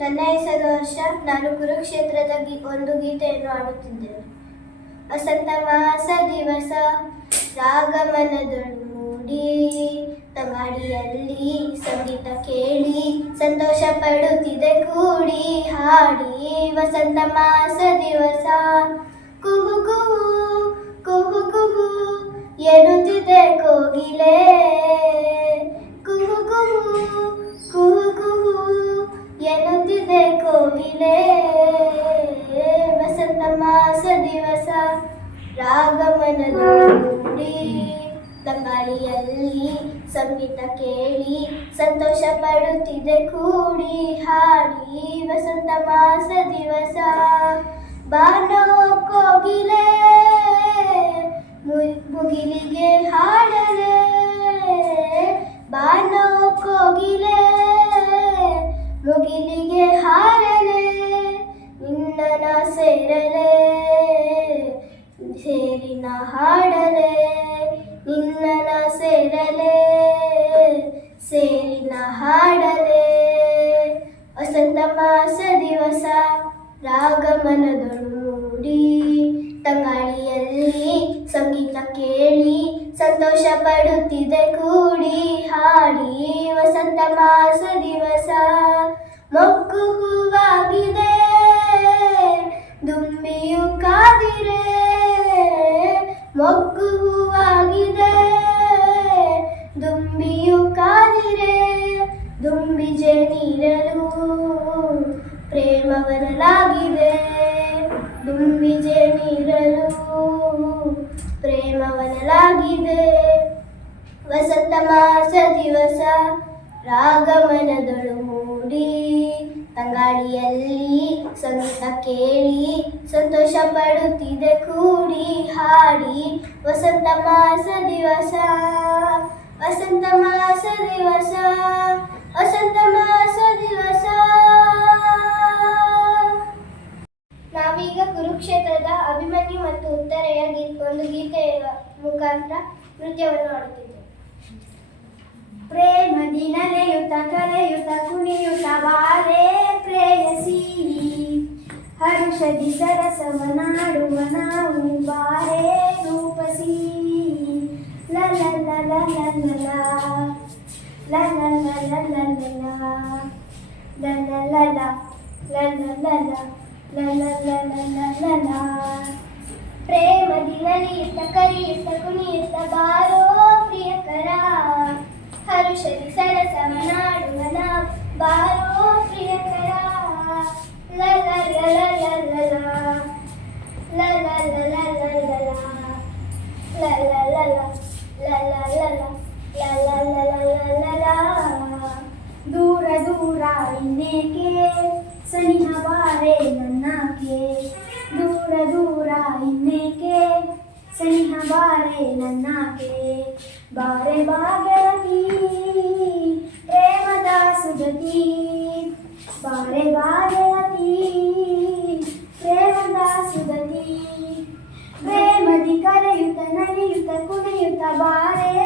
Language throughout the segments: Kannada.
ನನ್ನ ಹೆಸರು ಹರ್ಷ, ನಾನು ಕುರುಕ್ಷೇತ್ರದ ಒಂದು ಗೀತೆಯನ್ನು ಹಾಡುತ್ತಿದ್ದೇನೆ. ವಸಂತ ಮಾಸ ದಿವಸ ರಾಗಮನದೊಳು ಮೂಡಿ ತಂಗಾಡಿಯಲ್ಲಿ ಸಂಗೀತ ಕೇಳಿ, ಸಂತೋಷ ಪಡುತ್ತಿದೆ ಕೂಡಿ ಹಾಡಿ. ವಸಂತ ಮಾಸ ದಿವಸ ಕುಹು ಕುಹು ಕುಹು ಕುಹು ಎನ್ನುತ್ತಿದೆ ಕೋಗಿಲೆ. ರಾಗಮನದೊಡಿ ತಂಗಾಳಿಯಲ್ಲಿ ಸಂಗೀತ ಕೇಳಿ ಸಂತೋಷ ಪಡುತ್ತಿದೆ ಕೂಡಿ ಹಾಡಿ ವಸಂತ ಮಾಸ ದಿವಸ. ಬಾನೋ ಕೋಗಿಲೆ ಮು- ಹಾಡಲೆ, ನಿನ್ನನ ಸೇರಲೆ. ಸೇರಿನ ಹಾಡಲೆ ವಸಂತ ಮಾಸ ದಿವಸ ರಾಗಮನದೊಡಿ ತಂಗಾಳಿಯಲ್ಲಿ ಸಂಗೀತ ಕೇಳಿ, ಸಂತೋಷ ಪಡುತ್ತಿದೆ ಕೂಡಿ. ಹಾಡಿ ವಸಂತ ಮಾಸ ದಿವಸ, ಮೊಗ್ಗು ಹೂವಾಗಿದೆ. ದುಂಬಿಯು ಕಾದಿರೆ ಪ್ರೇಮವನಲಾಗಿದೆ ದುಂಬಿಜೆ ನೀರಲು ಪ್ರೇಮವನಲಾಗಿದೆ. ವಸಂತ ಮಾಸ ದಿವಸ ರಾಗಮನದೊಳು ಮೂಡಿ. ತಂಗಾಳಿಯಲ್ಲಿ ಸಂಗೀತ ಕೇಳಿ ಸಂತೋಷ ಪಡುತ್ತಿದೆ ಕೂಡಿ ಹಾಡಿ. ವಸಂತ ಮಾಸ ದಿವಸ, ವಸಂತ ಮಾಸ ದಿವಸ, ವಸಂತ ಮಾಸ ಕುರುಕ್ಷೇತ್ರದ ಅಭಿಮನ್ಯು ಮತ್ತು ಉತ್ತರೆಯ ಒಂದು ಗೀತೆಯ ಮುಖಾಂತರ ನೃತ್ಯವನ್ನು ಮಾಡುತ್ತಿದ್ದೇವೆ ಪ್ರೇಮದಿ ನಲೆಯುತ ಕಲೆಯುತ ಕುಣಿಯುತ ಬಾರೆ ಪ್ರೇಯಸಿ ಹರುಷದಿ ಸರಸವನಾಡುವ ನಾವು ಬಾರೆ ರೂಪಸಿ ಲ ಲ ಲ ಲ ಲ ಲ ಲ ಲ ಲ ಲ ప్రేమ దినలీత కలీత కునీత బారో ప్రియకరా హరుషది సరసమనాడు బారో ప్రియకరా దూర దూర ఇన్నేకే ಸನಿಹ ಬಾರೆ ನನ್ನಕೆ ದೂರ ದೂರ ಇನ್ನೇಕೆ ಸನಿಹ ಬಾರೆ ನನ್ನಕೆ ಬಾರೆ ಬಾಗೆಳತಿ ಪ್ರೇಮದ ಸುಗತಿ ಬಾರೆ ಬಾಗೆಳತಿ ಪ್ರೇಮದ ಸುಗತಿ ಪ್ರೇಮದಿ ಕರೆಯುತ್ತ ನಡೆಯುತ್ತ ಕುಣಿಯುತ್ತ ಬಾರೆ ಪ್ರೇಯಸಿ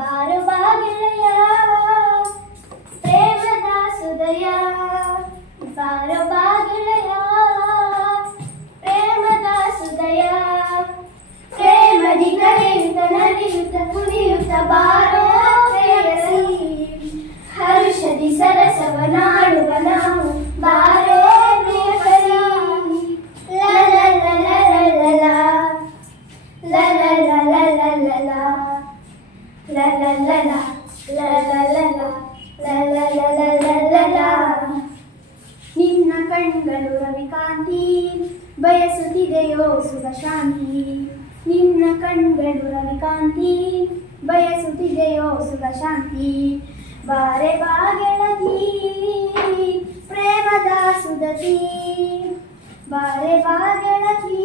ಬಾರು ಬಾಗೆಳೆಯ ಪ್ರೇಮದ ಸುದಯ ಬಾರು ಬಾಗೆಳೆಯ ಪ್ರೇಮದ ಸುದಯ ಪ್ರೇಮದಿ ಕರೆಯುತ್ತ ನಲಿಯುತ್ತ ಕುಣಿಯುತ್ತ ಬಾರೋ ಕಣ್ಣುಗಳು ರವಿಕಾಂತಿ ಬಯಸುತ್ತಿದೆಯೋ ಸುಖಶಾಂತಿ ನಿನ್ನ ಕಣ್ಗಳು ರವಿಕಾಂತಿ ಬಯಸುತ್ತಿದೆಯೋ ಸುಖಶಾಂತಿ ಬಾರೆ ಬಾಗೆಳತಿ ಪ್ರೇಮದ ಸುದತಿ ಬಾರೆ ಬಾಗೆಳತಿ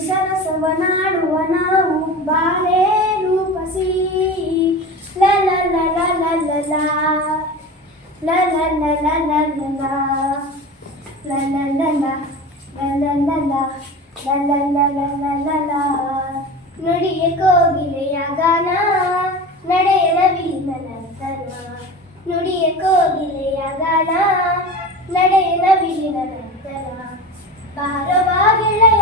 ಸರಸವ ನಾಡುವ ನಾವು ಬಾರೆ ರೂಪಸಿ ಲಲ ಲಲ ಲಲ ಲಲ ಲಲ ಲಲ ಲಲ ಲಲ ಲಲ ನುಡಿಯ ಕೋಗಿಲೆಯ ಗಾನ ನಡೆಯ ನವೀನ ನಂತನ ನುಡಿಯ ಕೋಗಿಲೆಯ ಗಾನ ನಡೆಯ ನವೀನ ನಂತನ ಭಾರವಾಗಿಳೆಯ